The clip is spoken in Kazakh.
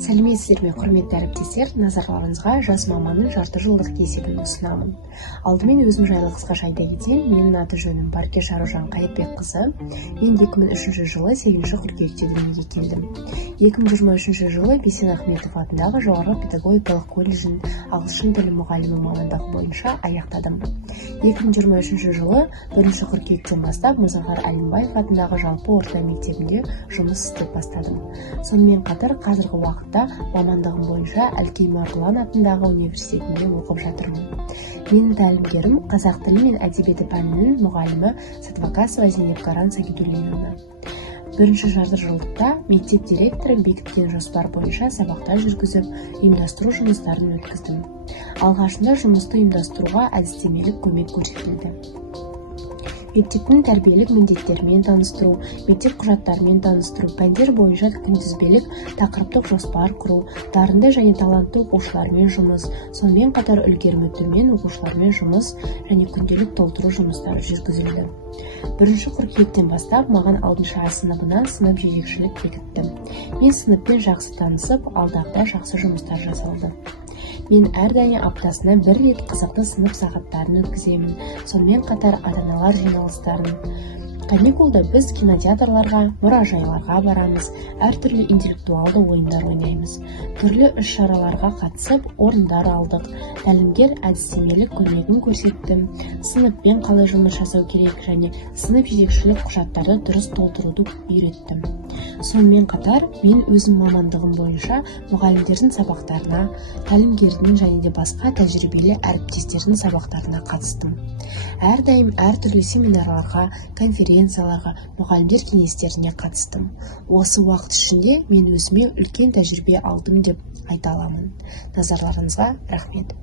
Сәлеметсіздер ме, құрметті әріптестер, назарларыңызға жас маманның жарты жылдық есебін ұсынамын. Алдымен өзім жайлы қысқаша айта кетейін. Менің аты жөнім Баркеш Аружан Қайырбекқызы. Мен 2003 жылы 8 қыркүйекте дүниеге келдім. 2023 жылы Бейсен Ахметов атындағы жоғарғы педагогикалық колледжін ағылшын тілі мұғалімі мамандығы бойынша аяқтадым. 2023 жылы 1 қыркүйектен бастап Мұзафар Әлімбаев атындағы жалпы орта мектебінде жұмыс істеп бастадым. Сонымен қатар қазіргі уақытта мамандығым бойынша Әлкей Марғұлан атындағы университетінде оқып жатырмын. Менің тәлімгерім қазақ тілі мен әдебиеті пәнінің мұғалімі Сатвакасова Зейнепкаран Сагидуллиновна. Бірінші жарты жылдықта мектеп директоры бекіткен жоспар бойынша сабақтар жүргізіп, ұйымдастыру жұмыстарын өткіздім. Алғашында жұмысты ұйымдастыруға әдістемелік көмек көрсетілді. Мектептің тәрбиелік міндеттерімен таныстыру, мектеп құжаттарымен таныстыру, пәндер бойынша күнтізбелік тақырыптық жоспар құру, дарынды және талантты оқушылармен жұмыс, сонымен қатар үлгерімі төмен оқушылармен жұмыс және күнделік толтыру жұмыстары жүргізілді. 1 қыркүйектен бастап маған 6 А сыныбынан сынып жетекшілік бекітті. Мен сыныппен жақсы танысып, алдағы жақсы жұмыстар жасалды. Мен әрдайым аптасына 1 рет қызықты сынып сағаттарын өткіземін. Сонымен қатар ата-аналар жиналыстарын. Каникулда біз кинотеатрларға, мұражайларға барамыз, әртүрлі интеллектуалды ойындар ойнаймыз. Түрлі іс-шараларға қатысып, орындар алдық. Тәлімгер әдістемелік көмегін көрсеттім. Сыныппен қалай жұмыс жасау керек және сынып жетекшілік құжаттарды дұрыс толтыруды үйреттім. Сонымен қатар, мен өзім мамандығым бойынша мұғалімдердің сабақтарына, тәлімгердің және де басқа тәжірибелі әріптестердің сабақтарына қатыстым. Әрдайым әртүрлі семинарларға, конференцияларға, мұғалімдер кеңестеріне қатыстым. Осы уақыт ішінде мен өзіме үлкен тәжірибе алдым деп айта аламын. Назарларыңызға рахмет.